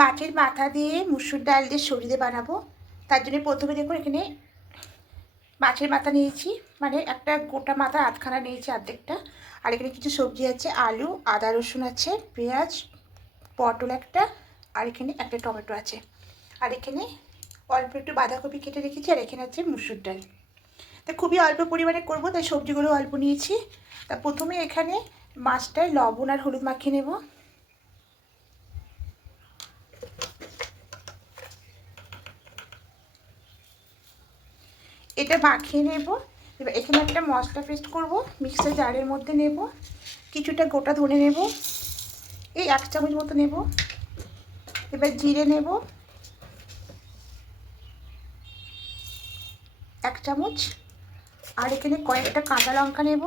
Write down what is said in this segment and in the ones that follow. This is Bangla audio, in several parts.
মাছের মাথা দিয়ে মুসুর ডাল দিয়ে সরিয়ে বানাবো। তার জন্য প্রথমে দেখুন এখানে মাছের মাথা নিয়েছি মানে একটা গোটা মাথা আধখানা নিয়েছি অর্ধেকটা। আর এখানে কিছু সবজি আছে, আলু, আদা, রসুন আছে, পেঁয়াজ, পটল একটা, আর এখানে একটা টমেটো আছে। আর এখানে অল্প একটু বাঁধাকপি কেটে রেখেছি, আর এখানে আছে মুসুর ডাল। তা খুবই অল্প পরিমাণে করব, তাই সবজিগুলো অল্প নিয়েছি। তা প্রথমে এখানে মাছটায় লবণ আর হলুদ মাখিয়ে নেব। এটা মাখিয়ে নেব। এবার এখানে একটা মশলা পেস্ট করব মিক্সার জারের মধ্যে নেব। কিছুটা গোটা ধনে নেব। এই এক চামচ মতো নেব। এবার জিরে নেব। এক চামচ। আর এখানে কয়েকটা কাঁচা লঙ্কা নেব।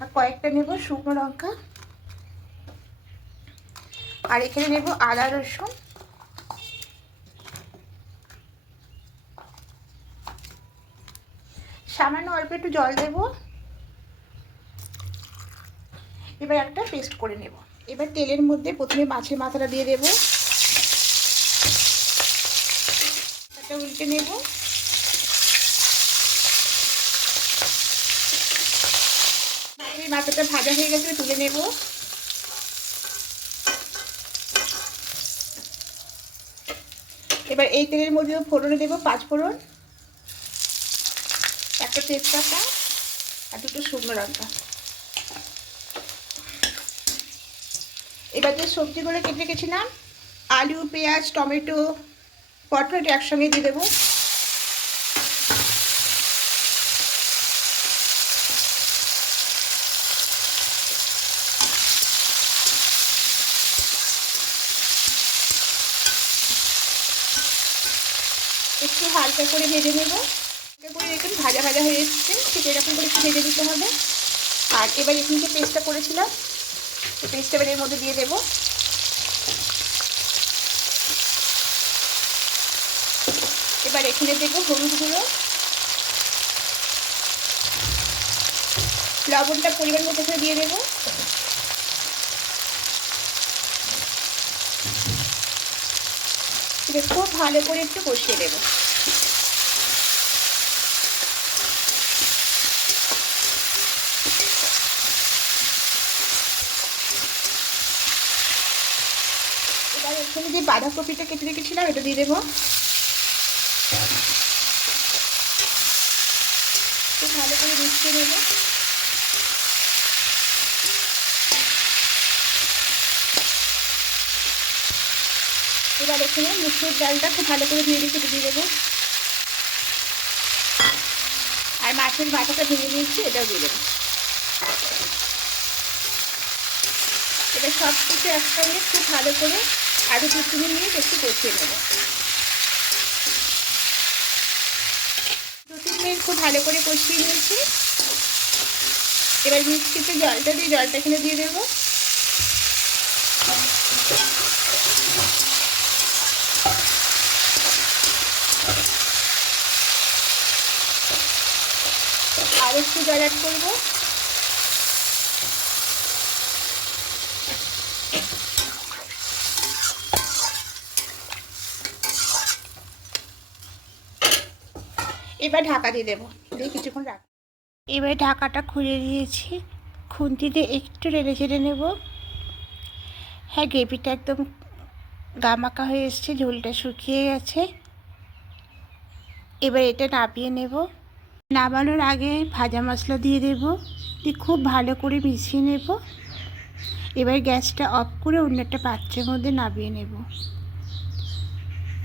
আর কয়েকটা নেব শুকনো লঙ্কা। আর এখানে নেব আদা রসুন। সামান্য অল্প একটু জল দেব। এবার একটা পেস্ট করে নেব। এবার তেলের মধ্যে প্রথমে মাছের মাথাটা দিয়ে দেব। একটা উল্টে নেব। মাছের মাথাটা ভাজা হয়ে গেছে, তুলে নেব। এবার এই তেলের মধ্যে ফোড়নে দেবো পাঁচ ফোড়ন। একটা তেজপাতা আর দুটো শুকনো লঙ্কা। এবার যে সবজিগুলো কেটে রেখেছিলাম, আলু, পেঁয়াজ, টমেটো, পটল একসঙ্গে দিয়ে দেবো। একটু হালকা করে ভেজে নেব। করে ভাজা ভাজা হয়ে এসছে। ঠিক এরকম করে একটু ভেজে দিতে হবে। আর এবার এখানে যে পেস্টটা করেছিলাম এই পেস্টটা এবার এর মধ্যে দিয়ে দেবো। এবার এখানে দেবো হলুদ গুঁড়ো। লবণটা পরিমাণ মতো করে দিয়ে দেবো। খুব ভালো করে একটু কষিয়ে দেবো এখানে যে বাঁধাকপিটা কেটে রেখেছিলাম, এটা দিয়ে দেবো। ভালো করে মিশিয়ে নেব। এবার এখানে মুসুর ডালটা খুব ভালো করে ধুয়ে রেখে দিয়ে দেবো। আর মাছের মাথাটা ভেঙে নিয়েছি, এটাও দিয়ে দেবো। এটা সব কিছু একসঙ্গে খুব ভালো করে আলু কুচুনি নিয়ে একটু কষিয়ে নেব। দু তিন মিনিট খুব ভালো করে কষিয়ে নিয়েছি। এবার মিক্সিতে জলটা দিয়ে, জলটা এখানে দিয়ে দেবো। আর একটু জল অ্যাড করব। এবার ঢাকা দিয়ে দেবো। দিয়ে কিছুক্ষণ রাখ। এবার ঢাকাটা খুলে দিয়েছি। খুন্তিতে একটু নেড়ে চেড়ে নেব। হ্যাঁ গ্রেভিটা একদম গামাকা হয়ে এসছে, ঝোলটা শুকিয়ে গেছে। এবার এটা নামিয়ে নেব। নামানোর আগে ভাজা মশলা দিয়ে দেব। দিয়ে খুব ভালো করে মিশিয়ে নেব। এবার গ্যাসটা অফ করে অন্য একটা পাত্রের মধ্যে নামিয়ে নেব।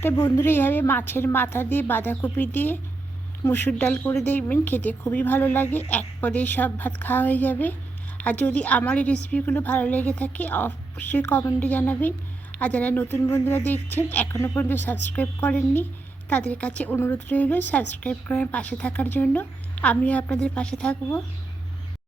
তা বন্ধুরা, এইভাবে মাছের মাথা দিয়ে, বাঁধাকপি দিয়ে মুসুর ডাল করে দেখবেন, খেতে খুবই ভালো লাগে। এক পরেই সব ভাত খাওয়া হয়ে যাবে। আর যদি আমার এই রেসিপিগুলো ভালো লেগে থাকে, অবশ্যই কমেন্টে জানাবেন। আর যারা নতুন বন্ধুরা দেখছেন এখনও পর্যন্ত সাবস্ক্রাইব করেননি, তাদের কাছে অনুরোধ রইল সাবস্ক্রাইব করার পাশে থাকার জন্য। আমিও আপনাদের পাশে থাকব।